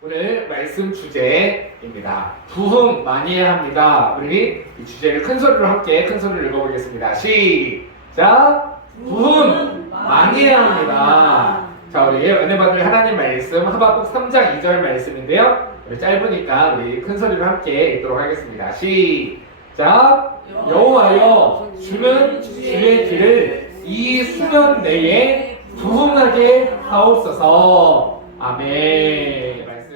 오늘 말씀 주제입니다. 부흥 많이 해야 합니다. 우리 이 주제를 큰 소리로 함께 큰 소리를 읽어보겠습니다. 시작! 부흥 많이 해야 합니다. 자, 우리 은혜 받을 하나님 말씀 하박국 3장 2절 말씀인데요. 우리 짧으니까 우리 큰 소리로 함께 읽도록 하겠습니다. 시작! 여호와여, 주는 주의 길을 이 수년 내에 부흥하게 하옵소서. 아멘. 말씀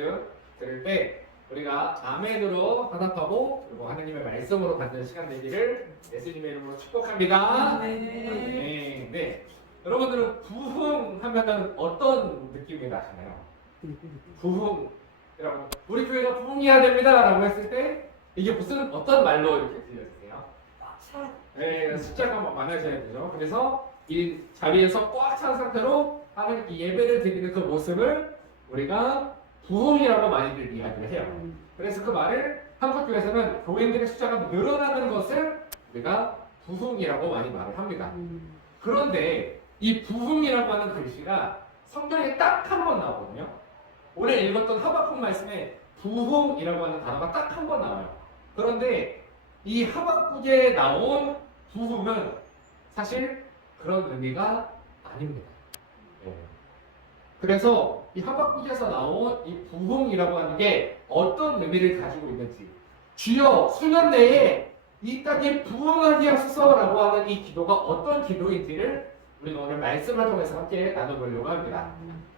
들을 때 우리가 아멘으로 화답하고 그리고 하나님의 말씀으로 받는 시간 되기를 예수님의 이름으로 축복합니다. 아멘. 네. 여러분들은 부흥하면은 어떤 느낌이 나시나요? 부흥이라고 우리 교회가 부흥해야 됩니다라고 했을 때 이게 무슨 어떤 말로 이렇게 들려주세요? 네, 숫자가 많아져야 되죠. 그래서 이 자리에서 꽉 찬 상태로 하나님께 예배를 드리는 그 모습을 우리가 부흥이라고 많이들 이야기를 해요. 그래서 그 말을 한국교회에서는 교인들의 숫자가 늘어나는 것을 우리가 부흥이라고 많이 말을 합니다. 그런데 이 부흥이라고 하는 글씨가 성경에 딱 한 번 나오거든요. 오늘 읽었던 하박국 말씀에 부흥이라고 하는 단어가 딱 한 번 나와요. 그런데 이 하박국에 나온 부흥은 사실 그런 의미가 아닙니다. 네. 그래서 이 하박국에서 나온 이 부흥이라고 하는 게 어떤 의미를 가지고 있는지, 주여 수년 내에 이 땅이 부흥하게 하소서라고 하는 이 기도가 어떤 기도인지를 우리는 오늘 말씀을 통해서 함께 나눠보려고 합니다.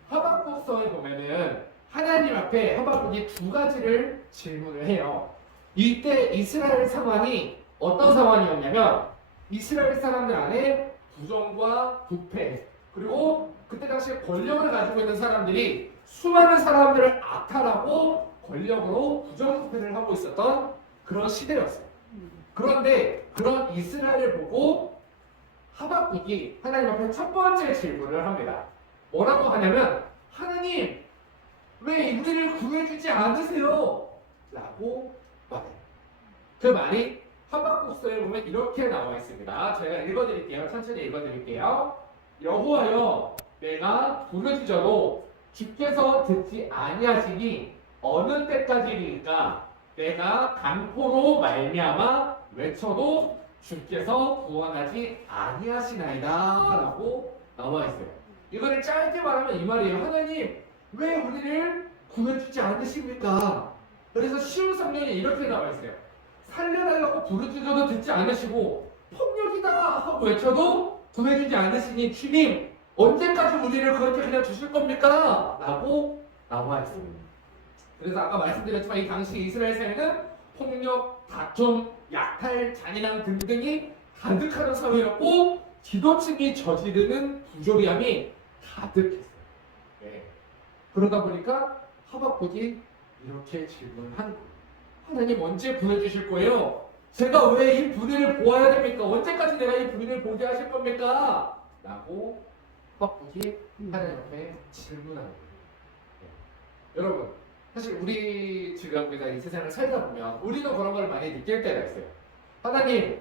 하박국서에 보면은 하나님 앞에 하박국이 두 가지를 질문을 해요. 이때 이스라엘 상황이 어떤 상황이었냐면 이스라엘 사람들 안에 부정과 부패, 그리고 그때 당시에 권력을 가지고 있는 사람들이 수많은 사람들을 악탈하고 권력으로 부정부패를 하고 있었던 그런 시대였어요. 그런데 그런 이스라엘을 보고 하박국이 하나님 앞에 첫 번째 질문을 합니다. 뭐라고 하냐면 하나님 왜 우리를 구해주지 않으세요? 라고 말해요. 그 말이 하박국서에 보면 이렇게 나와 있습니다. 제가 읽어드릴게요. 천천히 읽어드릴게요. 여호와여, 내가 부르짖어도 주께서 듣지 아니하시니 어느 때까지니까 내가 강포로 말미암아 외쳐도 주께서 구원하지 아니하시나이다 라고 나와 있어요. 이거를 짧게 말하면 이 말이에요. 하나님 왜 우리를 구해주지 않으십니까? 그래서 쉬운 성경에 이렇게 나와 있어요. 살려달라고 부르짖어도 듣지 않으시고 폭력이다 하고 외쳐도 구해주지 않으시니 주님 언제까지 우리를 그렇게 그냥 주실 겁니까? 라고 나와 있습니다. 그래서 아까 말씀드렸지만 이 당시 이스라엘 사회는 폭력, 다툼, 약탈, 잔인함 등등이 가득하는 사회였고 지도층이 저지르는 부조리함이 가득했어요. 네. 그러다 보니까 하박국이 이렇게 질문한 거예요. 하나님 언제 구해주실 거예요? 제가 왜 이 불의를 보아야 됩니까? 언제까지 내가 이 불의를 보게 하실 겁니까? 라고 하박국이 하나님 앞에 질문하는 거예요. 네. 여러분 사실 우리 지금 우리가 이 세상을 살다 보면 우리도 그런 걸 많이 느낄 때가 있어요. 하나님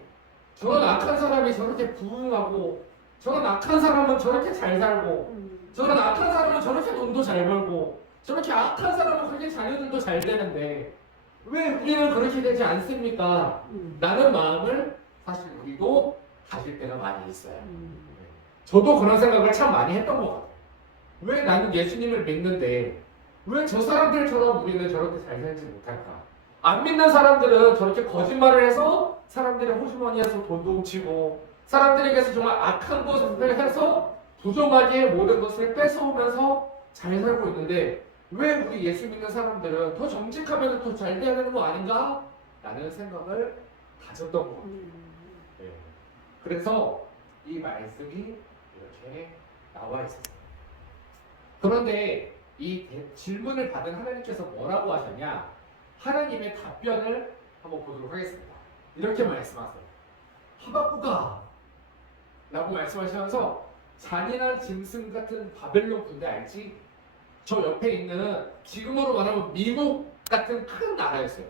저런 악한 사람이 저렇게 부흥하고 저런 악한 사람은 저렇게 잘 살고 저런 악한 사람은 저렇게 돈도 잘 벌고 저렇게 악한 사람은 그렇게 자녀들도 잘 되는데 왜 우리는 그렇게 되지 않습니까? 라는 마음을 사실 우리도 가질 때가 많이 있어요. 저도 그런 생각을 참 많이 했던 것 같아요. 왜 나는 예수님을 믿는데 왜 저 사람들처럼 우리는 저렇게 잘 살지 못할까? 안 믿는 사람들은 저렇게 거짓말을 해서 사람들의 호주머니에서 돈도 훔치고 사람들에게서 정말 악한 것을 해서 부정하게 모든 것을 뺏어오면서 잘 살고 있는데 왜 우리 예수 믿는 사람들은 더 정직하면 더 잘 돼야 되는 거 아닌가? 라는 생각을 가졌던 것 같아요. 네. 그래서 이 말씀이 이렇게 나와 있습니다. 그런데 이 질문을 받은 하나님께서 뭐라고 하셨냐? 하나님의 답변을 한번 보도록 하겠습니다. 이렇게 말씀하세요. 하박국아 라고 말씀하시면서 잔인한 짐승 같은 바벨론 군대 알지? 저 옆에 있는 지금으로 말하면 미국 같은 큰 나라였어요.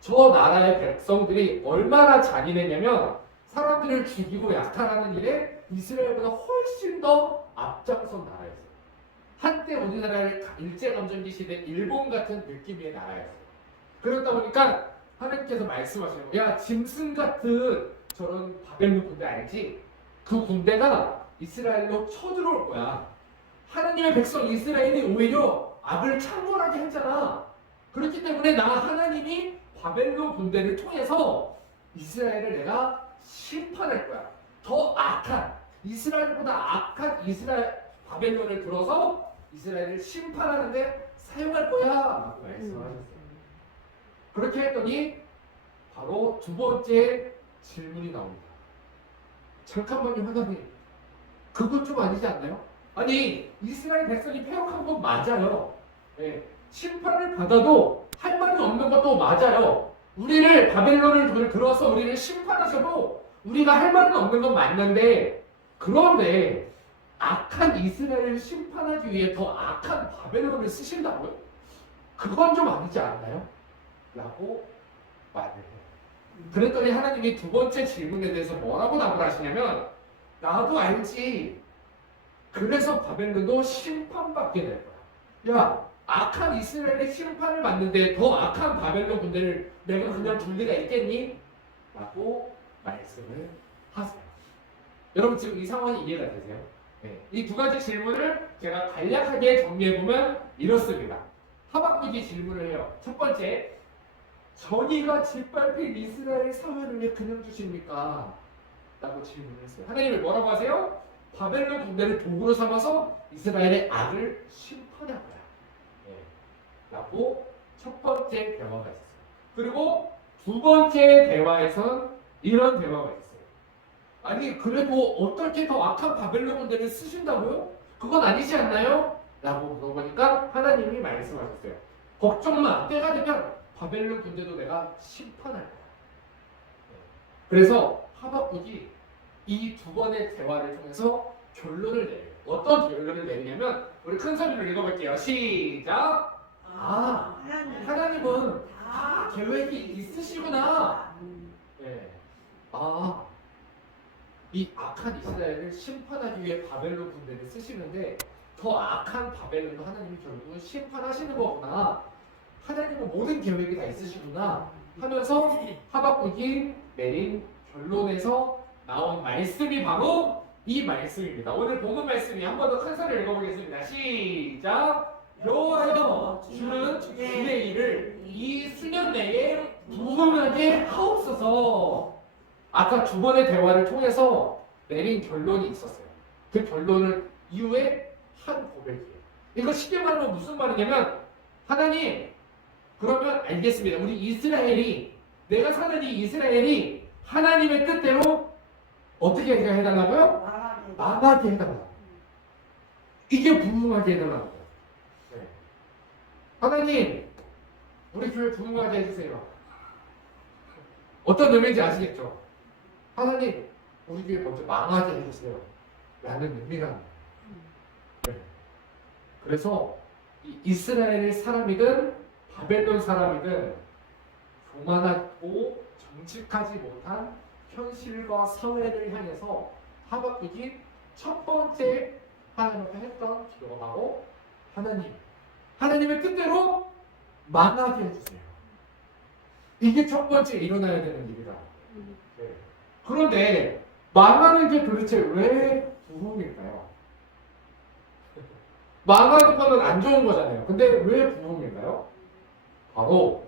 저 나라의 백성들이 얼마나 잔인했냐면 사람들을 죽이고 약탈하는 일에 이스라엘보다 훨씬 더 앞장선 나라였어요. 한때 우리나라를 일제감정기 시대 일본 같은 느낌의 나라였어요. 그렇다 보니까 하나님께서 말씀하시는 거야. 야, 짐승 같은 저런 바벨론 군대 알지? 그 군대가 이스라엘로 쳐들어올 거야. 하나님의 백성 이스라엘이 오히려 악을 창궐하게 했잖아. 그렇기 때문에 나 하나님이 바벨론 군대를 통해서 이스라엘을 내가 심판할 거야. 더 악한, 이스라엘보다 악한 이스라엘 바벨론을 들어서 이스라엘을 심판하는데 사용할 거야 라고 말씀하셨어요. 그렇게 했더니 바로 두 번째 질문이 나옵니다. 잠깐만요, 하나님, 그건 좀 아니지 않나요? 아니, 이스라엘 백성이 패역한 건 맞아요. 네. 심판을 받아도 할 말이 없는 것도 맞아요. 우리를 바벨론을 들어서 우리를 심판하셔도 우리가 할 말은 없는 건 맞는데, 그런데 악한 이스라엘을 심판하기 위해 더 악한 바벨론을 쓰신다고요? 그건 좀 아니지 않나요? 라고 말을 해요. 그랬더니 하나님이 두 번째 질문에 대해서 뭐라고 답을 하시냐면, 나도 알지. 그래서 바벨론도 심판받게 될 거야. 야, 악한 이스라엘의 심판을 받는데 더 악한 바벨론 군대를 내가 그냥 둘 리가 있겠니? 라고 말씀을 하세요. 여러분 지금 이 상황이 이해가 되세요? 네. 이 두 가지 질문을 제가 간략하게 정리해보면 이렇습니다. 하박국이 질문을 해요. 첫 번째, 전이가 짓밟힌 이스라엘 사회를 왜 그냥 두십니까? 라고 질문을 했어요. 하나님이 뭐라고 하세요? 바벨론 군대를 도구로 삼아서 이스라엘의 악을 심판할 거야. 네. 라고 첫 번째 대화가 있었어요. 그리고 두 번째 대화에선 이런 대화가 있어요. 아니, 그래도 어떻게 더 악한 바벨론 군대를 쓰신다고요? 그건 아니지 않나요? 라고 물어보니까 하나님이 말씀하셨어요. 걱정 마. 때가 되면 바벨론 군대도 내가 심판할 거야. 그래서 하박국이 이 두 번의 대화를 통해서 결론을 내요. 어떤 결론을 내냐면, 우리 큰 소리로 읽어볼게요. 시작. 하나님은 다 계획이 있으시구나. 네. 이 악한 이스라엘을 심판하기 위해 바벨론 군대를 쓰시는데 더 악한 바벨론도 하나님이 결국은 심판하시는 거구나. 하나님은 모든 계획이 다 있으시구나 하면서 하박국이 내린 결론에서 나온 말씀이 바로 이 말씀입니다. 오늘 본문 말씀이 한 번 더 큰 소리를 읽어보겠습니다. 시작. 여호와여, 주는 주의 일을 이 수년 내에 무궁하게 하옵소서. 아까 두 번의 대화를 통해서 내린 결론이 있었어요. 그 결론을 이후에 한 고백이에요. 이거 쉽게 말하면 무슨 말이냐면, 하나님, 그러면 알겠습니다. 우리 이스라엘이, 내가 사는 이 이스라엘이 하나님의 뜻대로 어떻게 해달라고요? 망하게 해달라고. 이게 부흥하게 해달라고. 네. 하나님, 우리 교회 부흥하게 해주세요. 어떤 의미인지 아시겠죠? 하나님, 우리 교회 먼저 망하게 해주세요. 라는 의미가. 네. 그래서 이스라엘 사람이든 바벨론 사람이든 교만하고 정직하지 못한 현실과 사회를 향해서 하박국이 첫 번째 하나님 앞에 했던 기도가 바로 하나님의 뜻대로 망하게 해주세요. 이게 첫 번째 일어나야 되는 일이다. 네. 그런데 망하는 게 도대체 왜 부흥일까요? 망하는 거는 안 좋은 거잖아요. 근데 왜 부흥일까요? 바로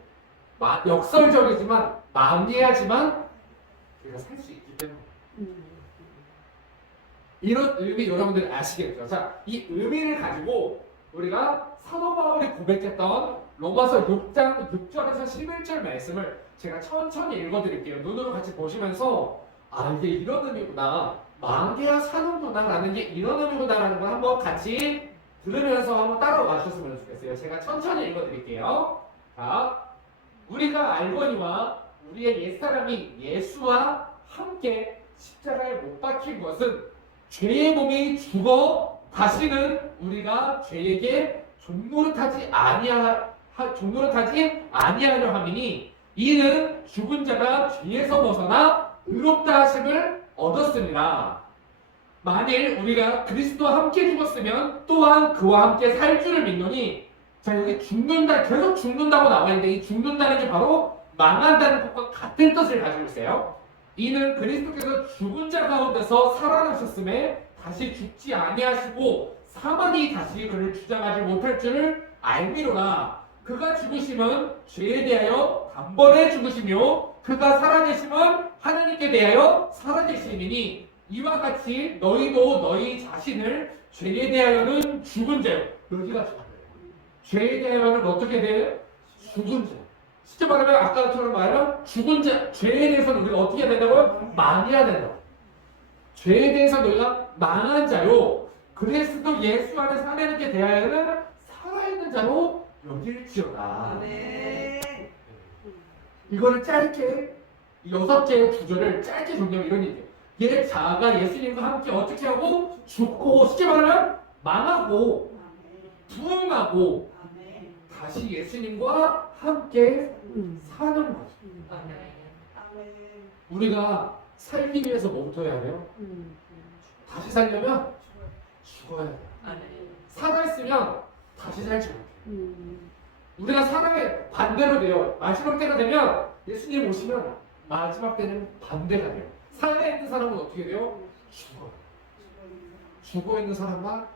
역설적이지만 망해야지만 우리가 살 수 있기 때문에. 이런 의미 여러분들 아시겠죠? 자, 이 의미를 가지고 우리가 사도 바울이 고백했던 로마서 6장 6절에서 11절 말씀을 제가 천천히 읽어드릴게요. 눈으로 같이 보시면서 이게 이런 의미구나, 망해야 사는구나 라는 게 이런 의미구나 라는 걸 한번 같이 들으면서 한번 따라와 주셨으면 좋겠어요. 제가 천천히 읽어드릴게요. 자, 우리가 알거니와 우리의 옛사람이 예수와 함께 십자가에 못 박힌 것은 죄의 몸이 죽어 다시는 우리가 죄에게 종노릇하지 아니하려 함이니, 이는 죽은 자가 죄에서 벗어나 의롭다 하심을 얻었습니다. 만일 우리가 그리스도와 함께 죽었으면 또한 그와 함께 살 줄을 믿노니, 자 여기 죽는다, 계속 죽는다고 나와 있는데 이 죽는다는 게 바로 망한다는 것과 같은 뜻을 가지고 있어요. 이는 그리스도께서 죽은 자 가운데서 살아나셨음에 다시 죽지 아니하시고 사망이 다시 그를 주장하지 못할 줄을 알미로라. 그가 죽으심은 죄에 대하여 단번에 죽으시며 그가 살아계심은 하나님께 대하여 살아계심이니, 이와 같이 너희도 너희 자신을 죄에 대하여는 죽은 자요. 여기가 죽은 자예요. 죄에 대하여는 어떻게 돼요? 죽은 자. 쉽게 말하면 아까처럼 말하면 죽은 자, 죄에 대해서는 우리가 어떻게 해야 된다고요? 망해야 된다고. 죄에 대해서 너희가 망한 자요, 그리스도 예수 안에 하나님께 대하여는 살아있는 자로 여길지어다. 이거를 짧게 6개의 구절을 짧게 정리하면 이런 얘기예요. 얘 자아가 예수님과 함께 어떻게 하고 죽고, 쉽게 말하면 망하고 부흥하고 다시 예수님과 함께 사는 거죠. 우리가 살기 위해서 뭐부터 해야 돼요? 다시 살려면 죽어야 돼요. 살아있으면 다시 살지 못해요. 우리가 사람의 반대로 돼요. 마지막 때가 되면, 예수님 오시면 마지막 때는 반대가 돼요. 살아있는 사람은 어떻게 돼요? 죽어요. 죽어있는 사람만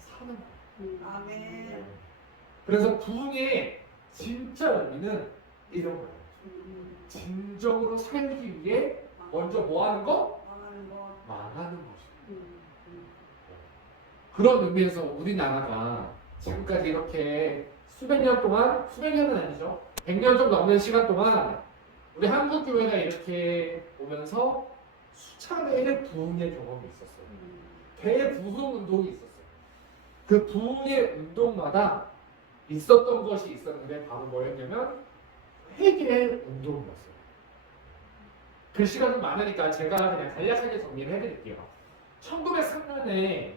사는 거예요. 그래서 부흥의 진짜 의미는 이런 거예요. 진정으로 살기 위해 먼저 뭐 하는 거? 망하는 거죠. 그런 의미에서 우리나라가 지금까지 이렇게 수백 년 동안, 수백 년은 아니죠, 100년 좀 넘는 시간 동안 우리 한국 교회가 이렇게 오면서 수차례의 부흥의 경험이 있었어요. 대부흥 운동이 있었어요. 그 부흥의 운동마다 있었던 것이 있었는데 바로 뭐였냐면 회개의 운동이었어요. 글씨가 좀 많으니까 제가 그냥 간략하게 정리를 해드릴게요. 1903년에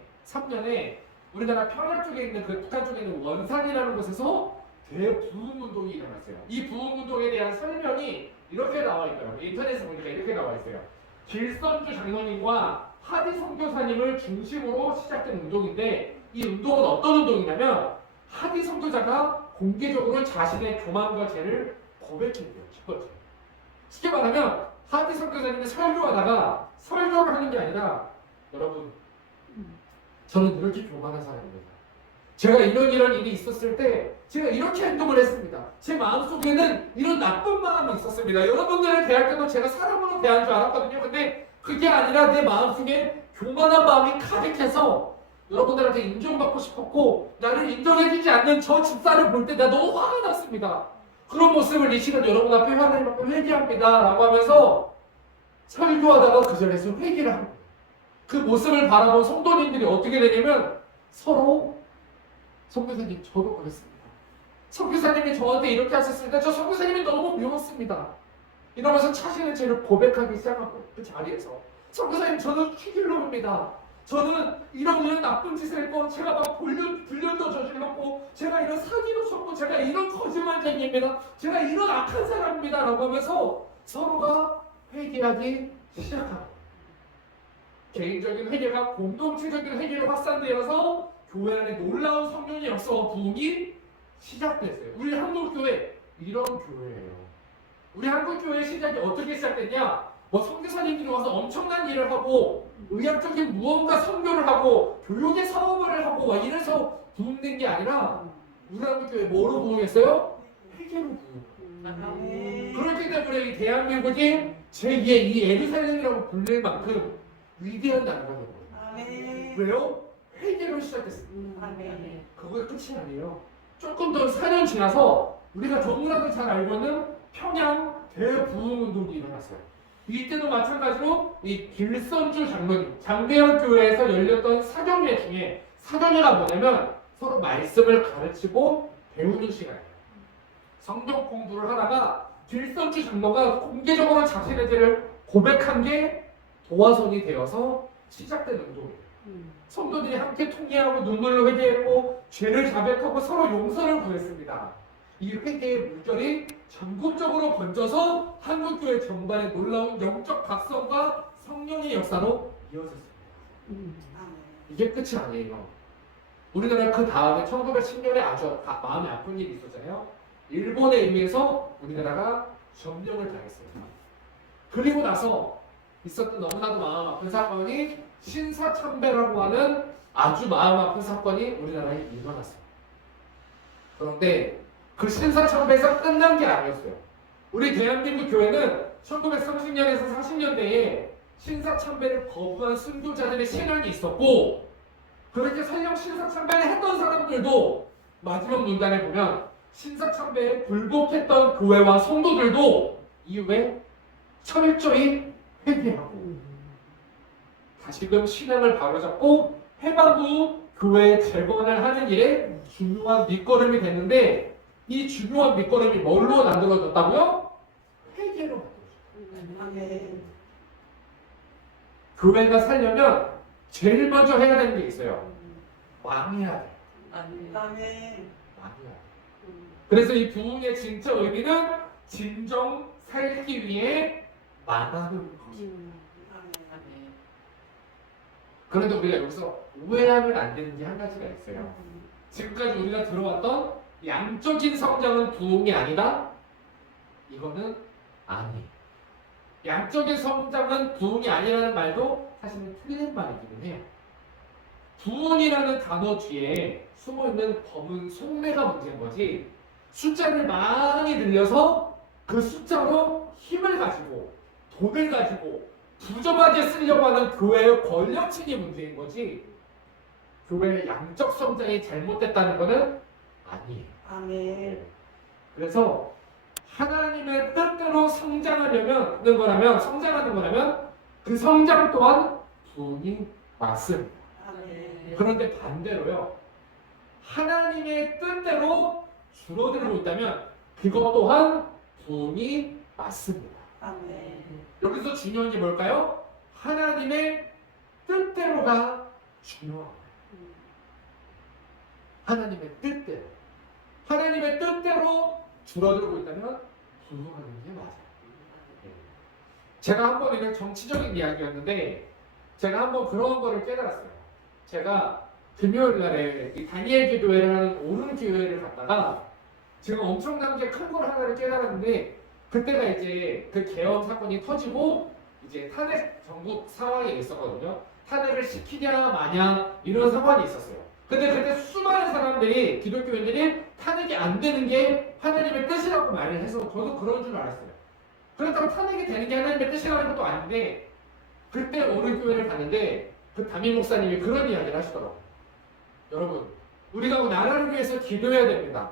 우리나라 평양 쪽에 있는, 그 북한 쪽에 있는 원산이라는 곳에서 대부흥 운동이 일어났어요. 이 부흥 운동에 대한 설명이 이렇게 나와 있더라고요. 인터넷에 보니까 이렇게 나와 있어요. 길선주 장로님과 하디 선교사님을 중심으로 시작된 운동인데, 이 운동은 어떤 운동이냐면 하디 선교사가 공개적으로 자신의 교만과 죄를 고백했대요. 첫 번째. 쉽게 말하면 하디 선교사님이 설교하다가 설교를 하는 게 아니라, 여러분 저는 이렇게 교만한 사람입니다. 제가 이런 일이 있었을 때 제가 이렇게 행동을 했습니다. 제 마음속에는 이런 나쁜 마음이 있었습니다. 여러분들을 대할 때도 제가 사람으로 대한 줄 알았거든요. 근데 그게 아니라 내 마음속에 교만한 마음이 가득해서 여러분들한테 인정받고 싶었고, 나를 인정해주지 않는 저 집사를 볼 때 내가 너무 화가 났습니다. 그런 모습을 이 시간 여러분 앞에 하나님 앞에 회개합니다 라고 하면서 설교하다가 그 자리에서 회개를 합니다. 그 모습을 바라본 성도님들이 어떻게 되냐면 서로, 선교사님 저도 그랬습니다. 선교사님이 저한테 이렇게 하셨습니다. 저 선교사님이 너무 미웠습니다. 이러면서 자신의 죄를 고백하기 시작하고, 그 자리에서 선교사님 저는 튀길놈입니다. 저는 이런 나쁜 짓을 했고, 제가 막 불륜도 저질렀고, 제가 이런 사기도 쳤고, 제가 이런 거짓말쟁이입니다. 제가 이런 악한 사람입니다 라고 하면서 서로가 회개하기 시작합니다. 개인적인 회개가 공동체적인 회개로 확산되어서 교회 안에 놀라운 성령의 역사와 부흥이 시작됐어요. 우리 한국교회 이런 교회예요. 우리 한국교회 시작이 어떻게 시작됐냐? 뭐 선교사님들이 와서 엄청난 일을 하고 의학적인 무언가 선교를 하고 교육의 사업을 하고 막 이래서 부흥된 게 아니라, 우리 한국교회 뭐로 부흥했어요? 회개로 부흥. 그렇기 때문에 이 대한민국이 제2의 이 예루살렘이라고 불릴 만큼 위대한 나라가 된 거예요. 왜요? 회개로 시작했습니다. 그거가 끝이 아니에요. 조금 더 4년 지나서 우리가 너무나도 잘 알고 있는 평양 대부흥 운동이 일어났어요. 이때도 마찬가지로 이 길선주 장로님, 장대현 교회에서 열렸던 사경회 중에, 사경회가 뭐냐면 서로 말씀을 가르치고 배우는 시간이에요. 성경 공부를 하다가 길선주 장로가 공개적으로 자신의 죄를 고백한 게 도화선이 되어서 시작된 운동이에요. 성도들이 함께 통회하고 눈물로 회개했고 죄를 자백하고 서로 용서를 구했습니다. 이 회개의 물결이 전국적으로 번져서 한국교회 전반에 놀라운 영적 각성과 성령의 역사로 이어졌습니다. 이게 끝이 아니에요. 우리나라 그 다음에 1910년에 아주 마음이 아픈 일이 있었잖아요. 일본에 의해서 우리나라가 점령을 당했어요. 그리고 나서 있었던 너무나도 마음 아픈 사건이 신사참배라고 하는 아주 마음 아픈 사건이 우리나라에 일어났어요. 그런데 그 신사참배에서 끝난 게 아니었어요. 우리 대한민국 교회는 1930년에서 40년대에 신사참배를 거부한 순교자들의 신앙이 있었고, 그렇게 설령 신사참배를 했던 사람들도 마지막 문단에 보면 신사참배에 불복했던 교회와 성도들도 이후에 철저히 회개하고 다시금 신앙을 바로잡고 해방 후 교회의 재건을 하는 일에 중요한 밑거름이 됐는데, 이 중요한 밑거름이 뭘로 만들어졌다고요? 회개로 만들어졌어요. 교회가 살려면 제일 먼저 해야 되는 게 있어요. 망해야 돼. 망해야 돼. 그래서 이 부흥의 진짜 의미는 진정 살기 위해 망하는 것입니다. 그런데 우리가 여기서 오해하면 안 되는 게 한 가지가 있어요. 지금까지 우리가 들어왔던 양적인 성장은 부흥이 아니다? 이거는 아니에요. 양적인 성장은 부흥이 아니라는 말도 사실은 틀린 말이기는 해요. 부흥이라는 단어 뒤에 숨어있는 검은 속내가 문제인 거지, 숫자를 많이 늘려서 그 숫자로 힘을 가지고 돈을 가지고 부정하게 쓰려고 하는 교회의 권력층이 문제인 거지, 교회의 양적 성장이 잘못됐다는 것은 아니에요. 아멘. 그래서 하나님의 뜻대로 성장하는 거라면 그 성장 또한 부흥이 맞습니다. 아멘. 그런데 반대로요, 하나님의 뜻대로 줄어들고 있다면 그것 또한 부흥이 맞습니다. 아멘. 여기서 중요한 게 뭘까요? 하나님의 뜻대로가 중요합니다. 하나님의 뜻대로. 하나님의 뜻대로 줄어들고 있다면 부흥하는 게 맞아요. 제가 한번 이런 정치적인 이야기였는데, 제가 한번 그런 거를 깨달았어요. 제가 금요일 날에 이 다니엘 기도회를 하는 오른 교회를 갔다가 제가 엄청나게 큰 걸 하나를 깨달았는데, 그때가 이제 그 계엄 사건이 터지고 이제 탄핵 전국 상황에 있었거든요. 탄핵을 시키냐 마냐 이런 상황이 있었어요. 근데 그때 수많은 사람들이, 기독교인들이 탄핵이 안 되는 게 하나님의 뜻이라고 말을 해서 저도 그런 줄 알았어요. 그렇다고 탄핵이 되는 게 하나님의 뜻이라는 것도 아닌데, 그때 어느 교회를 갔는데 그 담임 목사님이 그런 이야기를 하시더라고요. 여러분, 우리가 나라를 위해서 기도해야 됩니다.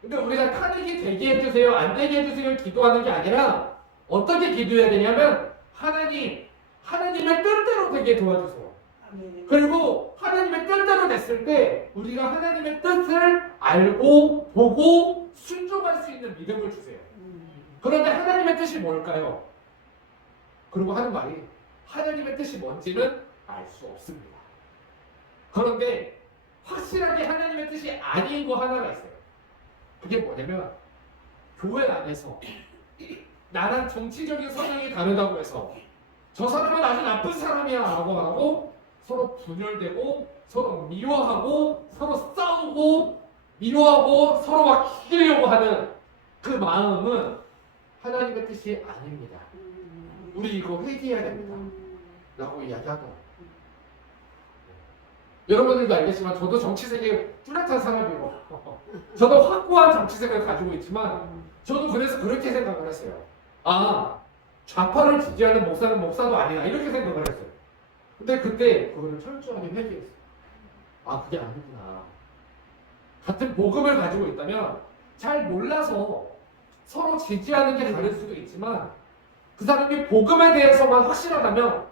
근데 우리가 탄핵이 되게 해주세요, 안 되게 해주세요 기도하는 게 아니라 어떻게 기도해야 되냐면 하나님의 뜻대로 되게 도와주세요. 그리고 하나님의 뜻대로 됐을 때 우리가 하나님의 뜻을 알고 보고 순종할 수 있는 믿음을 주세요. 그런데 하나님의 뜻이 뭘까요? 그리고 하는 말이, 하나님의 뜻이 뭔지는 알 수 없습니다. 그런데 확실하게 하나님의 뜻이 아닌 거 하나가 있어요. 그게 뭐냐면, 교회 안에서 나랑 정치적인 성향이 다르다고 해서 저 사람은 아주 나쁜 사람이야 라고 하고 서로 분열되고 서로 미워하고 서로 싸우고 미워하고 서로 막 죽이려고 하는 그 마음은 하나님의 뜻이 아닙니다. 우리 이거 회개해야 됩니다 라고 이야기하더라고요. 여러분들도 알겠지만 저도 정치색이 뚜렷한 사람이고 저도 확고한 정치색을 가지고 있지만, 저도 그래서 그렇게 생각을 했어요. 아, 좌파를 지지하는 목사는 목사도 아니야 이렇게 생각을 했어요. 근데 그때 그거를 철저하게 회개했어요. 아, 그게 아니구나. 같은 복음을 가지고 있다면 잘 몰라서 서로 지지하는 게 다를 수도 있지만, 그 사람이 복음에 대해서만 확실하다면,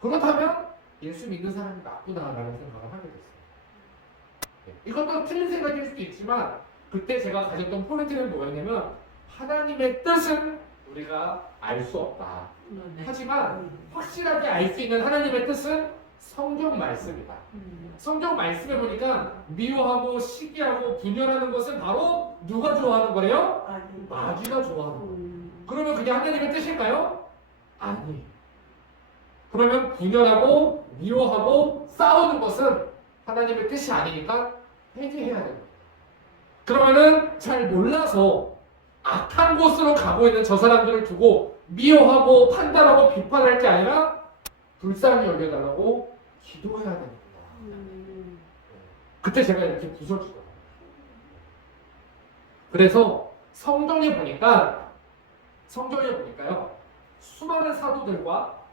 그렇다면 예수 믿는 사람이 맞구나라는 생각을 하게 됐어요. 이것도 틀린 생각일 수도 있지만, 그때 제가 가졌던 포인트는 뭐였냐면, 하나님의 뜻은 우리가 알 수 없다. 하지만 확실하게 알 수 있는 하나님의 뜻은 성경 말씀이다. 성경 말씀에 보니까 미워하고 시기하고 분열하는 것은 바로 누가 좋아하는 거래요? 마귀가 좋아하는 거예요. 그러면 그게 하나님의 뜻일까요? 아니. 그러면 분열하고 미워하고 싸우는 것은 하나님의 뜻이 아니니까 회개해야 됩니다. 그러면은 잘 몰라서 악한 곳으로 가고 있는 저 사람들을 두고 미워하고 판단하고 비판할 게 아니라 불쌍히 여겨달라고 기도해야 됩니다. 그때 제가 이렇게 부서지더라고요. 그래서 성경에 보니까요, 수많은 사도들과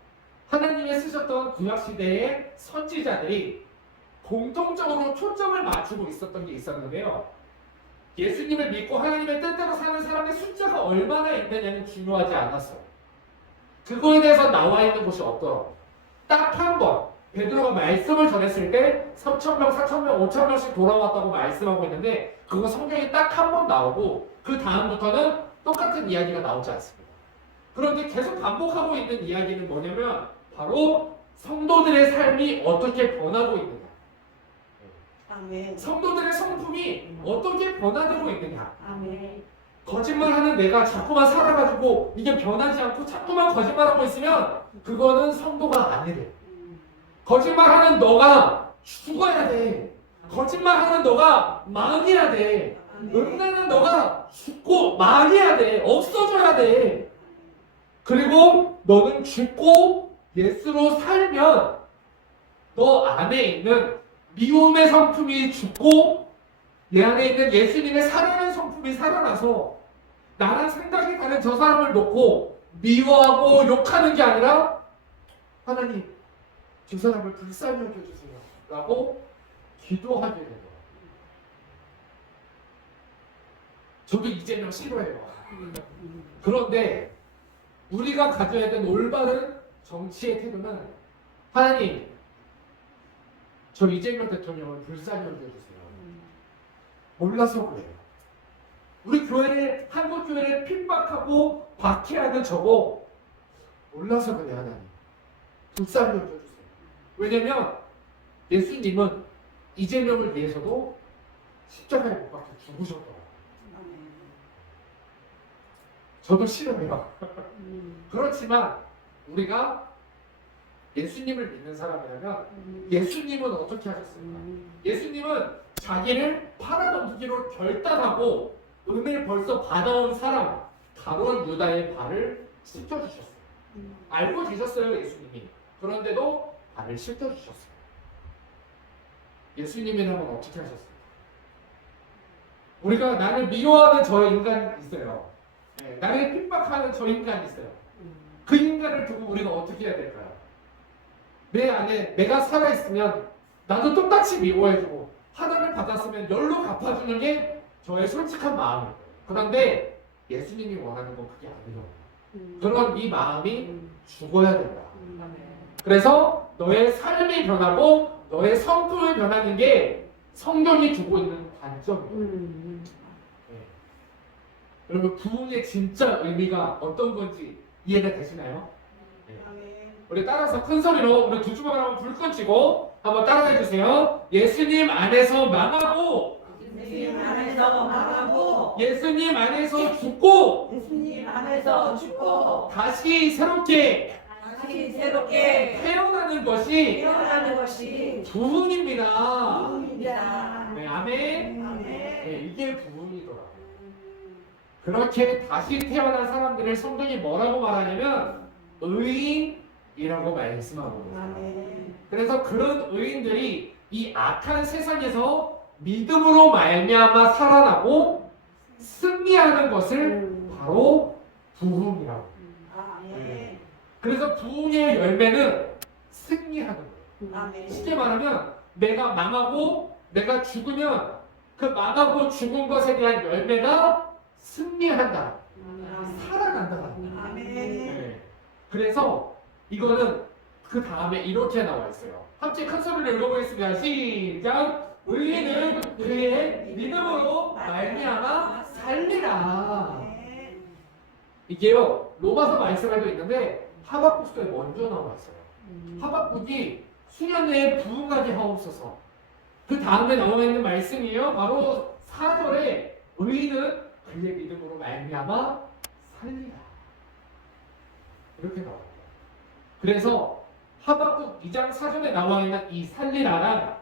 하나님의 쓰셨던 구약시대의 선지자들이 공통적으로 초점을 맞추고 있었던 게 있었는데요. 예수님을 믿고 하나님의 뜻대로 사는 사람의 숫자가 얼마나 있느냐는 중요하지 않았어요. 그거에 대해서 나와 있는 곳이 없더라고요. 딱 한 번 베드로가 말씀을 전했을 때 3,000명, 4,000명, 5,000명씩 돌아왔다고 말씀하고 있는데 그거 성경에 딱 한 번 나오고 그 다음부터는 똑같은 이야기가 나오지 않습니다. 그런데 계속 반복하고 있는 이야기는 뭐냐면 바로 성도들의 삶이 어떻게 변하고 있느냐, 아멘. 성도들의 성품이 어떻게 변화되고 있느냐. 아멘. 거짓말하는 내가 자꾸만 살아가지고 이게 변하지 않고 자꾸만 거짓말하고 있으면 그거는 성도가 아니래. 거짓말하는 너가 죽어야 돼. 거짓말하는 너가 망해야 돼. 음란한 너가 죽고 망해야 돼. 없어져야 돼. 그리고 너는 죽고 예수로 살면 너 안에 있는 미움의 성품이 죽고 내 안에 있는 예수님의 살아나는 성품이 살아나서 나랑 생각이 다른 저 사람을 놓고 미워하고 욕하는 게 아니라 하나님 저 사람을 불쌍히 여겨주세요 라고 기도하게 되는 거예요. 저도 이재명 싫어해요. 그런데 우리가 가져야 되는 올바른 정치의 태도는 하나님 저 이재명 대통령을 불쌍히 여겨주세요. 몰라서 그래요. 우리 교회를, 한국 교회를 핍박하고 박해하는 저거 몰라서 그래. 하나님 불쌍히 여겨주세요. 왜냐면 예수님은 이재명을 위해서도 십자가에 못 박혀 죽으셨더라고요. 저도 싫어요. 그렇지만 우리가 예수님을 믿는 사람이라면 예수님은 어떻게 하셨습니까? 예수님은 자기를 팔아넘기기로 결단하고 은혜를 벌써 받아온 사람 가룟 유다의 발을 씻겨주셨어요. 알고 계셨어요, 예수님이. 그런데도 발을 씻겨주셨어요. 예수님이라면 어떻게 하셨어요? 우리가 나를 미워하는 저 인간 있어요. 네, 나를 핍박하는 저 인간 있어요. 그 인간을 두고 우리가 어떻게 해야 될까요? 내 안에 내가 살아있으면 나도 똑같이 미워해주고 하나를 받았으면 열로 갚아주는 게 저의 솔직한 마음이에요. 그런데 예수님이 원하는 건 그게 아니에요. 그런 이 마음이 죽어야 된다. 그래서 너의 삶이 변하고 너의 성품이 변하는 게 성경이 두고 있는 관점이에요. 네. 여러분 부흥의 진짜 의미가 어떤 건지 이해가 되시나요? 네. 우리 따라서 큰 소리로 우리 두 주먹을 한번 불끈 쥐고 한번 따라해 주세요. 예수님 안에서 망하고 예수님 안에서 망하고 예수님 안에서 죽고 예수님 안에서 죽고 다시 새롭게 태어나는 것이 태어나는 것이 부흥입니다. 부흥입니다. 네, 아멘. 아멘. 네, 이게 부흥이더라고요. 그렇게 다시 태어난 사람들을 성경이 뭐라고 말하냐면 의인이라고 말씀하고 있어요. 아멘. 그래서 그런 의인들이 이 악한 세상에서 믿음으로 말미암아 살아나고 승리하는 것을 바로 부흥이라고. 아멘. 그래서 부흥의 열매는 승리하는 거예요. 아멘. 쉽게 말하면 내가 망하고 내가 죽으면 그 망하고 죽은 것에 대한 열매가 승리한다. 살아난다. 아멘. 네. 그래서 이거는 그 다음에 이렇게 나와 있어요. 함께 큰 소리를 읽어보겠습니다. 시작. 의인은 그의 믿음으로 말미암아 살리라. 이게요 로마서 말씀에도 있는데 하박국서에 먼저 나와 있어요. 하박국이 수년내에 부흥하게 하옵소서. 그 다음에 나와 있는 말씀이에요. 바로 4절에 의인은 그의 믿음으로 말미암아 살리라. 이렇게 나와요. 그래서 하박국 2장 4절에 나와 있는 이 살리라랑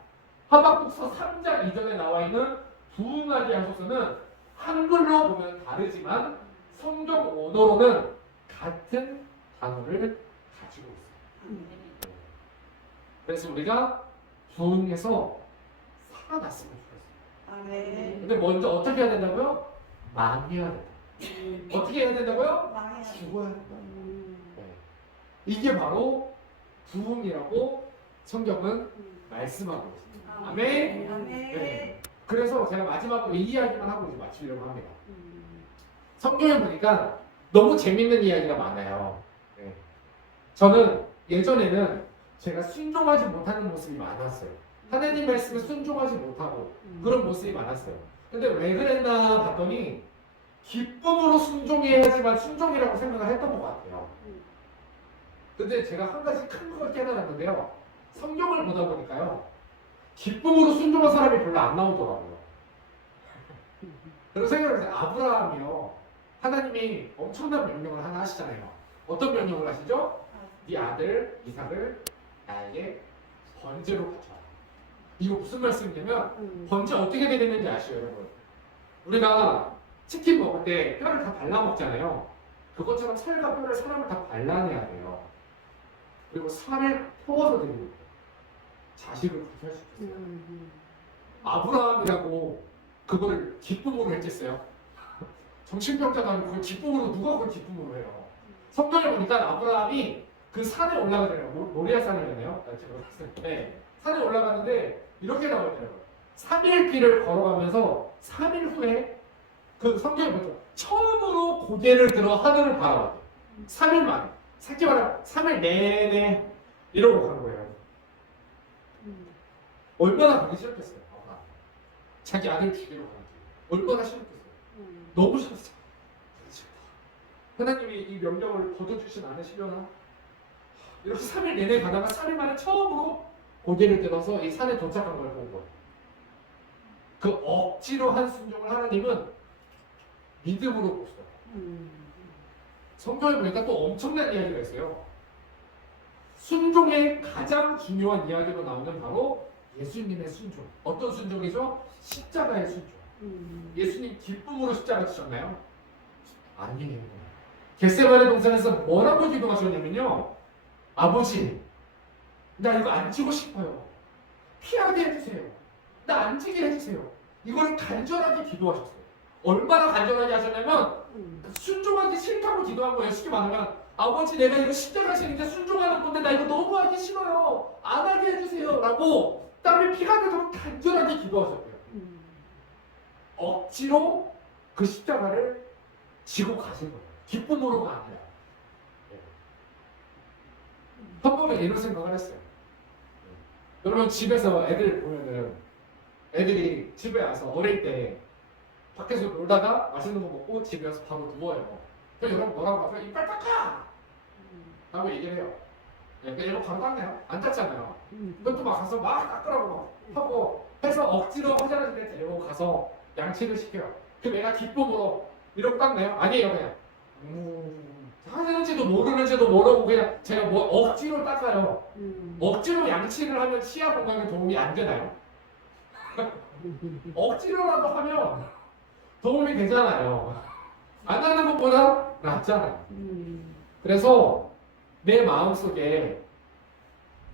하박국서 3장 2절에 나와 있는 부흥하게 하소서는 한글로 보면 다르지만 성경 언어로는 같은 단어를 가지고 있어요. 그래서 우리가 부흥해서 살아났으면 좋겠어요. 아멘. 근데 먼저 어떻게 해야 된다고요? 망해야 된다. 어떻게 해야 된다고요? 망해야 돼. 죽어야 된다. 네. 이게 바로 부흥이라고 성경은 말씀하고 있습니다. 아멘. 아멘. 네. 그래서 제가 마지막으로 이 이야기만 하고 이제 마치려고 합니다. 성경에 보니까 너무 재밌는 이야기가 많아요. 네. 저는 예전에는 제가 순종하지 못하는 모습이 많았어요. 하나님 말씀에 순종하지 못하고 그런 모습이 많았어요. 근데 왜 그랬나 봤더니 기쁨으로 순종해야지만 순종이라고 생각을 했던 것 같아요. 근데 제가 한 가지 큰 걸 깨달았는데요. 성경을 보다 보니까요. 기쁨으로 순종한 사람이 별로 안 나오더라고요. 그런 생각을 해서 아브라함이요. 하나님이 엄청난 명령을 하나 하시잖아요. 어떤 명령을 하시죠? 네 아들 이삭을 나에게 번제로 바쳐라. 이거 무슨 말씀이냐면 번제 어떻게 되는지 아시죠, 여러분? 우리가 치킨 먹을 때 뼈를 다 발라 먹잖아요. 그것처럼 살과 뼈를 사람을 다 발라내야 돼요. 그리고 살을 태워서 드리는 거예요. 자식을 구할 수 있어요. 아브라함이라고 그걸 기쁨으로 했겠어요? 정신병자가 아니고 그걸 기쁨으로 누가 그걸 기쁨으로 해요? 성경에 보니까 아브라함이 그 산에 올라가잖아요. 모리아 산이잖아요. 네, 산에 올라가는데 이렇게 나오잖아요. 3일 길을 걸어가면서 3일 후에 그 성경에 보죠. 처음으로 고개를 들어 하늘을 바라봤대요. 3일 만에. 새끼 말하면 3일 내내 이러고 간 거예요. 얼마나 가기 싫었겠어요. 자기 아들 죽이러 가는 길. 얼마나 싫었겠어요. 너무 싫었어요. 하나님이 이 명령을 거둬주진 않으시려나? 이렇게 3일 내내 가다가 3일 만에 처음으로 고개를 들어서 이 산에 도착한 걸 본 거예요. 그 억지로 한 순종을 하나님은 믿음으로 보시더라고요. 성경에 보니까 또 엄청난 이야기가 있어요. 순종의 가장 중요한 이야기로 나오는 바로 예수님의 순종. 어떤 순종이죠? 십자가의 순종. 예수님 기쁨으로 십자가 지셨나요? 아니에요. 겟세마네 동산에서 뭐라고 기도하셨냐면요. 아버지, 나 이거 안 지고 싶어요. 피하게 해주세요. 나 안 지게 해주세요. 이걸 간절하게 기도하셨어요. 얼마나 간절하게 하셨냐면 순종하기 싫다고 기도한 거예요. 쉽게 말하면 아버지 내가 이거 십자가 지는데 순종하는 건데 나 이거 너무 하기 싫어요. 안 하게 해주세요. 라고 땀에 피가 나도록 간절하게 기도하셨대요. 억지로 그 십자가를 지고 가신 거예요. 기쁨으로가 아니라. 한 번은 이런 생각을 했어요. 여러분 집에서 애들 보면은 애들이 집에 와서 어릴 때 밖에서 놀다가 맛있는 거 먹고 집에 와서 바로 누워요. 그래서 여러분 뭐라고 하세요? 이빨 닦아! 라고 얘기를 해요. 얘가 바로 닦네요. 안 닦잖아요. 그럼 또 막 가서 막 닦으라고 하고 해서 억지로 화장실 때 데리고 가서 양치를 시켜요. 그럼 얘가 기쁨으로 이러고 닦나요? 아니에요. 그냥 하는지도 모르는지도 모르고 그냥 제가 뭐 억지로 닦아요. 억지로 양치를 하면 치아 건강에 도움이 안 되나요? 억지로라도 하면 도움이 되잖아요. 안 하는 것보다 낫잖아요. 그래서 내 마음속에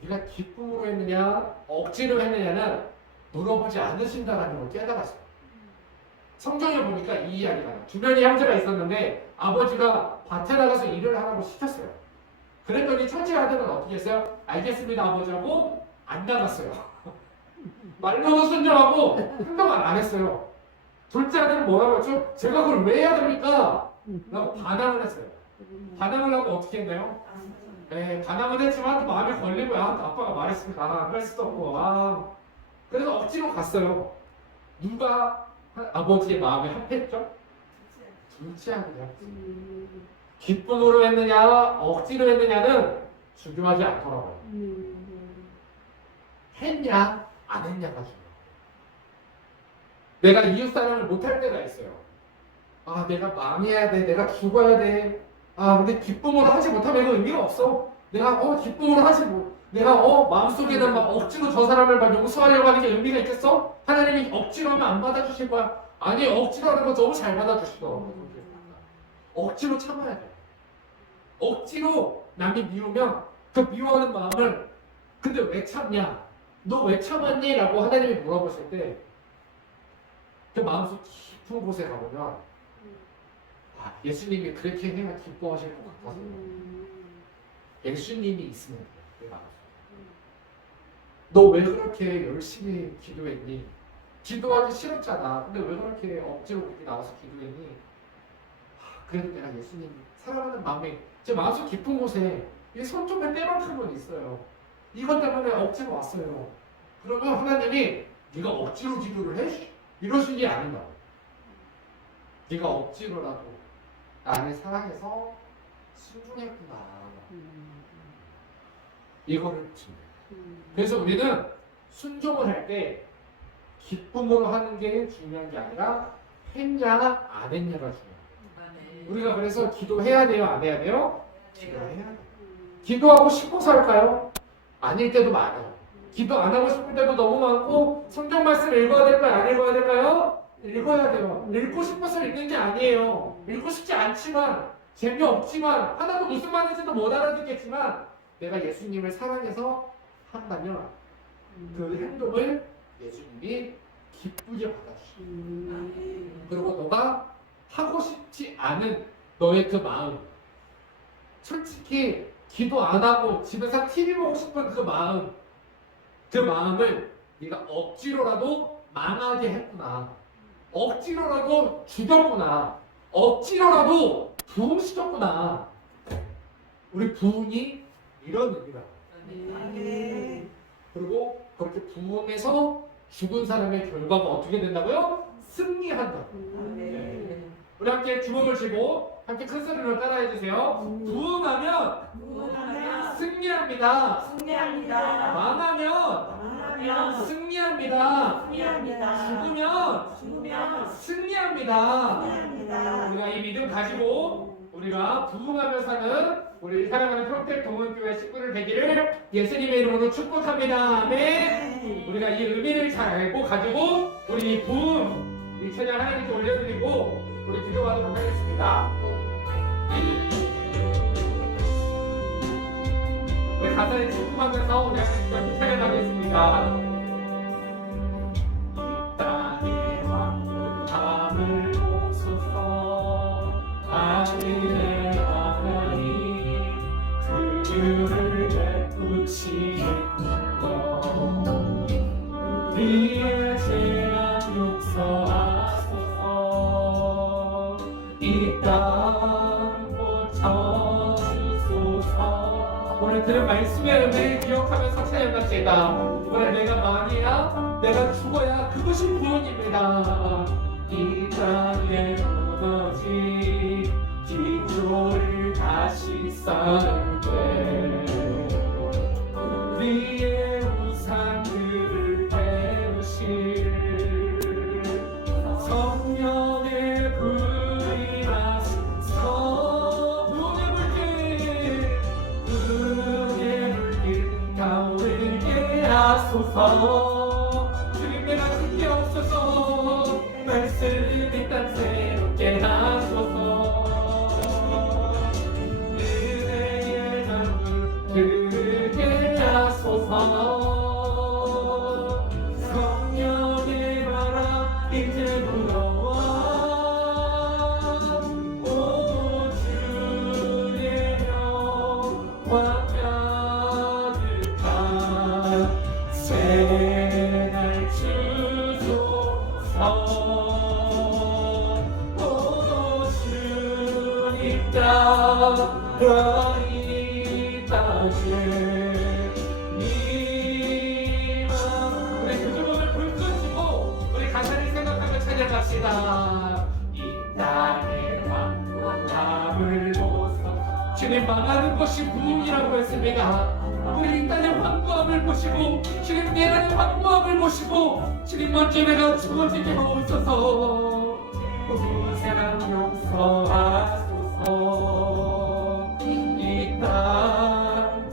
네가 기쁨으로 했느냐 억지로 했느냐는 물어보지 않으신다라는 걸 깨달았어요. 성경에 보니까 이 이야기가 나요. 주변에 형제가 있었는데 아버지가 밭에 나가서 일을 하라고 시켰어요. 그랬더니 첫째 아들은 어떻게 했어요? 알겠습니다 아버지 하고 안 나갔어요. 말로는 순종하고 행동을 안 했어요. 둘째 아들은 뭐라고 했죠? 제가 그걸 왜 해야 됩니까? 라고 반항을 했어요. 반항을 하고 어떻게 했나요? 네, 반항은 했지만 마음에 걸리고 아빠가 말했으니까 안 갈 수도 없고 그래서 억지로 갔어요. 누가 아버지의 마음에 합했죠? 둘째 아들이요. 기쁨으로 했느냐 억지로 했느냐는 중요하지 않더라고요. 했냐 안 했냐가 중요해요. 내가 이웃사랑을 못할 때가 있어요. 내가 망해야 돼. 내가 죽어야 돼. 근데 기쁨으로 하지 못하면 이거 의미가 없어. 내가 기쁨으로 하지 뭐 내가 마음속에는 막 억지로 저 사람을 막 용서하려고 하는 게 의미가 있겠어? 하나님이 억지로 하면 안 받아주실 거야. 아니 억지로 하는 거 너무 잘 받아주시더라고. 억지로 참아야 돼. 억지로 남이 미우면 그 미워하는 마음을 근데 왜 참냐? 너 왜 참았니? 라고 하나님이 물어보실 때 그 마음속 깊은 곳에 가보면 예수님이 그렇게 해야 기뻐하실 것 같아서 예수님이 있으면 돼. 내 마음속에. 너 왜 그렇게 열심히 기도했니? 기도하기 싫었잖아. 근데 왜 그렇게 억지로 그렇게 나와서 기도했니? 그래도 내가 예수님 사랑하는 마음이 제 마음속 깊은 곳에 이 손톱에 때만큼은 있어요. 이것 때문에 억지로 왔어요. 그러면 하나님이 네가 억지로 기도를 해? 이러시지 않는다. 네가 억지로라도 나를 사랑해서 순종했구나. 이거를 증명해. 그래서 우리는 순종을 할 때 기쁨으로 하는 게 중요한 게 아니라 했냐 안 했냐가 중요해요. 우리가 그래서 기도해야 돼요? 안 해야 돼요? 기도해야 돼요. 기도하고 싶어서 할까요? 아닐 때도 많아요. 기도 안 하고 싶을 때도 너무 많고 성경 말씀 읽어야 될까요? 안 읽어야 될까요? 읽어야 돼요. 읽고 싶어서 읽는 게 아니에요. 읽고 싶지 않지만 재미없지만 하나도 무슨 말인지도 못 알아듣겠지만 내가 예수님을 사랑해서 한다면 그 행동을 예수님이 기쁘게 받아주십니다. 그리고 너가 하고 싶지 않은 너의 그 마음, 솔직히 기도 안 하고 집에서 TV 보고 싶은 그 마음을 네가 억지로라도 망하게 했구나. 억지로라도 죽였구나. 억지로라도 부흥시켰구나. 우리 부흥이 이런 의미다. 그리고 그렇게 부흥해서 죽은 사람의 결과가 어떻게 된다고요? 승리한다. 우리 함께 주먹을 쥐고 함께 큰 소리로 따라해 주세요. 부흥하면 승리합니다. 망하면 승리합니다. 죽으면 승리합니다. 우리가 이 믿음 가지고 우리가 부흥하며 사는 우리 사랑하는 평택 동원교회 식구들 되기를 예수님의 이름으로 축복합니다. 아멘. 우리가 이 의미를 잘 알고 가지고 우리 이 부흥 이 찬양 하나님께 올려드리고 우리 기도하도록 하겠습니다. 우리 가사에 집중하면서 우리 하나님께 찬양하겠습니다. 이 땅의 왕함을 보소서 하늘의 하나님 그를 베푸시겠고 우리의 죄악 용서하소서 이 땅 고쳐주소서. 오늘 들은 말씀의 의미를 기억하면서 찬양합시다. 오늘 내가 망이야 내가 죽어야 그것이 구원입니다. 이 땅에 무너진 기초를 다시 쌓을 때 우리의 우상들을 태우실 성령의 불이 나서 은혜의 물길 타오르게 하소서. 주님 내가 듣게 없어서 말씀이 땅 새롭게 하소서. 은혜의 나물 흐르게 하소서. 성령의 바람 이제 불어와 오 주의 영광 가득한 새날 주소서. 오 주님 따라 이 땅에 우리 두 주먹을 불 끄시고 우리 가사를 생각하며 찬양합시다. 이 땅의 왕함을 보소. 주님 망하는 것이 부흥이라고 했습니다. 우리 이 땅의 황무함을 보시고 주님 내란의 황무함을 보시고 주님 먼저 내가 주어지게 하옵소서. 우세랑 용서하소서. 이 땅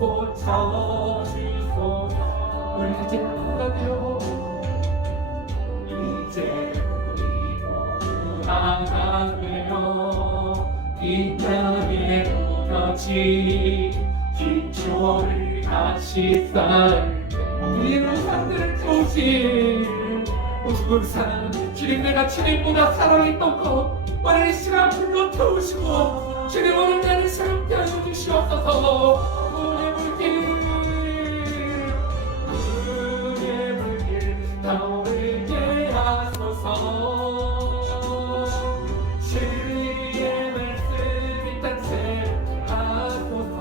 이 땅에 무너진 기초를 다시 쌓을 우리의 우상들을 태우신 우상 주님 내가 주님보다 사랑했던 것 오늘 이 시간 불러 태우시고 주님 오늘 나를 새롭게 하여 주시옵소서. 우리의 물길 타오르게 하소서. 진리의 말씀이 땅새 하소서.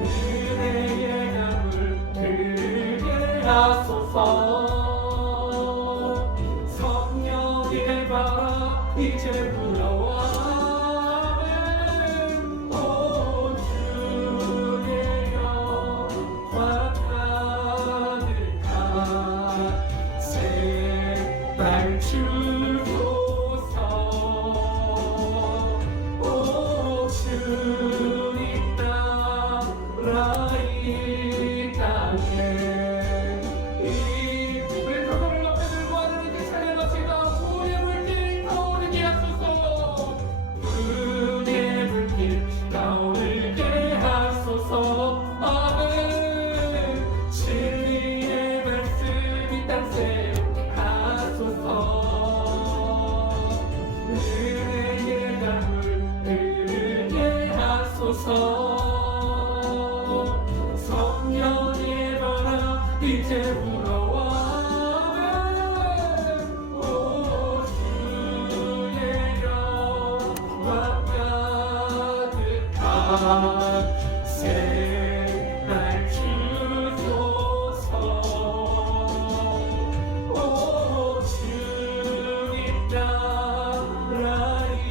은혜의 강물 흐르게 하소서. 성령의 바람 이제 불어와 오 주의 영광 가득한 새날 주소서. 오 주님 나라 이 땅에 이 우리 서로를 옆에 들고 하나님께 찬양합시다. 우리의 물길 타오르게 하소서. 우리의 물길 타오르게 하소서. 아멘. 진리의 말씀이 땅새 하소서. 은혜의 강물 흐르게 하소서. 성령의 바람 이제 불어와 오 주의 영광 가득한 새날 주소서. 오 주님 나라 이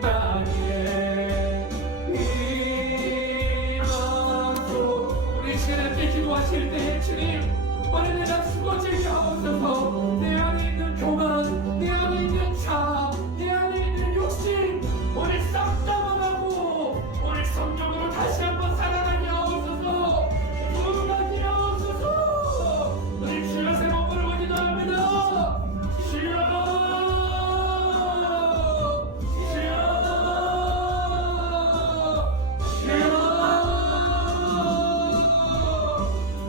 땅에 임하소. 우리 시간에 기도하실 때 주님 오늘 내가 죽어지게 하옵소서. 내 안에 있는 교만, 내 안에 있는 자, 내 안에 있는 욕심 오늘 싹 다 망하고 오늘 성령으로 다시 한번 살아나게 하옵소서. 부흥하게 하옵소서. 우리 주여 세 번 부르고 기도합니다. 주여 주여 주여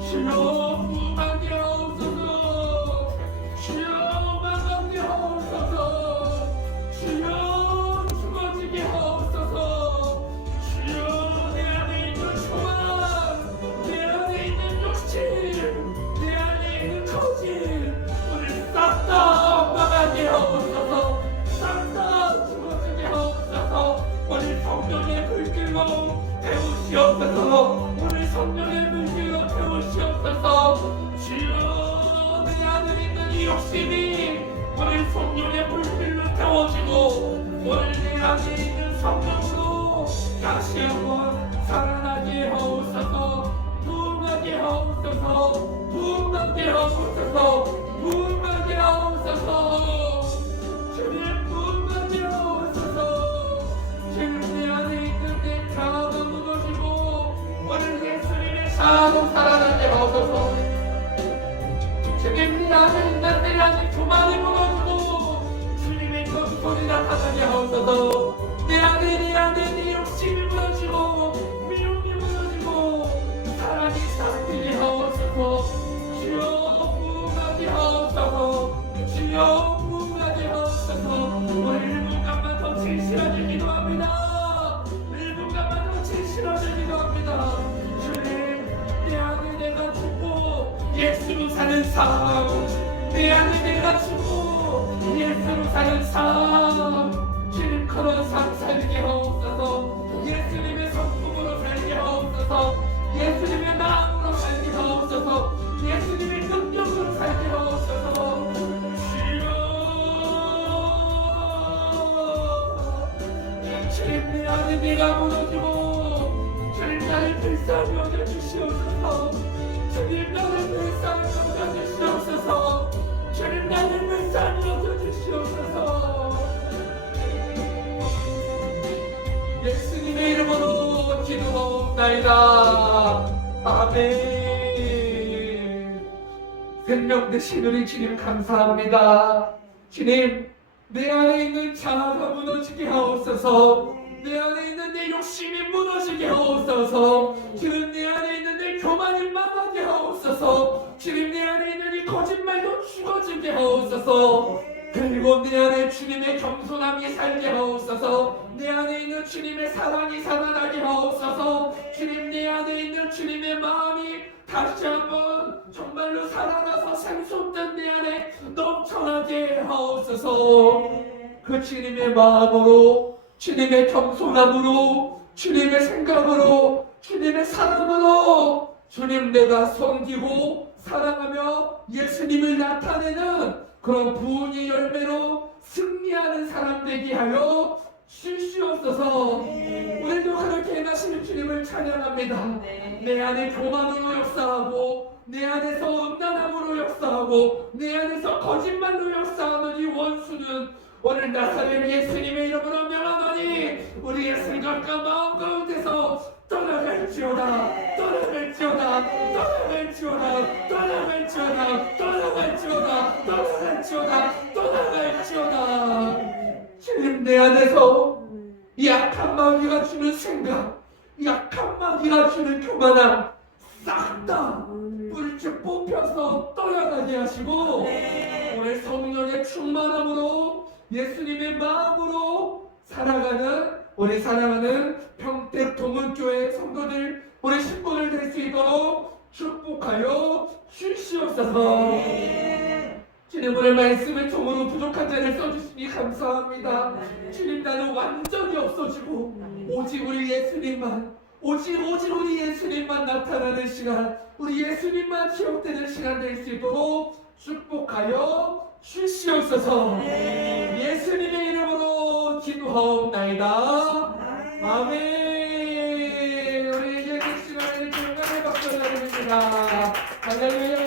주여 부흥하게 하옵소서. 주여 망하게 하옵소서. 주여 죽어지게 하옵소서. 주여 내 안에 있는 소망, 내 안에 있는 욕심, 내 안에 있는 거짓 오늘 싹 다 망하게 하옵소서. 싹 다 죽어지게 하옵소서. 오늘 성령의 불길로 태우시옵소서. 오늘 성령의 불길로 태우시옵소서. 주여 내 안에 있는 이 욕심이 오늘 성령의 불길로 태워지고 오늘 내 안에 있는 성령으로 다시 한번 살아나게 하옵소서. 부흥하게 하옵소서. 부흥하게 하옵소서. 부흥하게 하옵소서. 주님 부흥하게 하옵소서. 지금 내 안에 있는 내 자아가 무너지고 오늘 예수님의 자아로 살아나게 하옵소서. 주님 내 안에 있는 내 안에 교만이 무너지고 주님의 전소리 나타나게 하옵소서. 내 안에 네 욕심이 무너지고 미움이 무너지고 사랑이 싹트게 하옵소서. 주여 부흥하게 하옵소서. 주여 부흥하게 하옵소서. 오늘 1분간만 더 진실하게 기도합니다. 1분간만 더 진실하게 기도합니다. 주님 내 안에 내가 죽고 예수로 사는 삶, 내 안에 내가 죽고 예수로 사는 삶, 주님 그런 삶 살게 하옵소서. 예수님의 성품으로 살게 하옵소서. 예수님의 마음으로 살게 하옵소서. 예수님의 능력으로 살게 하옵소서. 주님 내 안에 내가 무너지고 주님 나를 불쌍히 여겨주시옵소서. 주님 나를 불쌍히 여겨주시옵소서. 주님 나를 불쌍히 여겨주시옵소서. 예수님의 이름으로 기도하옵나이다. 아멘. 생명 되신 우리 주님 감사합니다. 주님 내 안에 있는 자아가 무너지게 하옵소서. 내 안에 있는 내 욕심이 무너지게 하옵소서. 주님 내 안에 있는 내 교만이 망하게 하옵소서. 주님 내 안에 있는 이 거짓말도 죽어지게 하옵소서. 그리고 내 안에 주님의 겸손함이 살게 하옵소서. 내 안에 있는 주님의 사랑이 살아나게 하옵소서. 주님 내 안에 있는 주님의 마음이 다시 한번 정말로 살아나서 샘솟던 내 안에 넘쳐나게 하옵소서. 그 주님의 마음으로, 주님의 겸손함으로, 주님의 생각으로, 주님의 사랑으로 주님 내가 섬기고 사랑하며 예수님을 나타내는 그런 부흥의 열매로 승리하는 사람 되게 하여 주시옵소서. 오늘도 그렇게 행하시는 주님을 찬양합니다. 내 안에 교만으로 역사하고 내 안에서 음란함으로 역사하고 내 안에서 거짓말로 역사하는 이 원수는 오늘 나사렛 예수님의 이름으로 명하노니 우리의 생각과 마음 가운데서 떠나갈지어다, 떠나갈지어다, 떠나갈지어다, 떠나갈지어다, 떠나갈지어다, 떠나갈지어다, 떠나갈지어다. 주님 내 안에서 약한 마귀가 주는 생각, 약한 마귀가 주는 교만함 싹 다 뿌리째 뽑혀서 떠나가게 하시고 오늘 성령의 충만함으로 예수님의 마음으로 살아가는 우리 사랑하는 평택 동문교회 성도들 우리 식구들 될 수 있도록 축복하여 주시옵소서. 주님 오늘 말씀을 통으로 부족한 자를 써주시니 감사합니다. 주님 나는 완전히 없어지고 오직 우리 예수님만 오직 우리 예수님만 나타나는 시간 우리 예수님만 기억되는 시간 될 수 있도록 축복하여 주시옵소서. 예수님의 이름으로 기도하옵나이다. 아멘. 우리에게 그 시간을 정말 박수 드립니다. 할렐루야.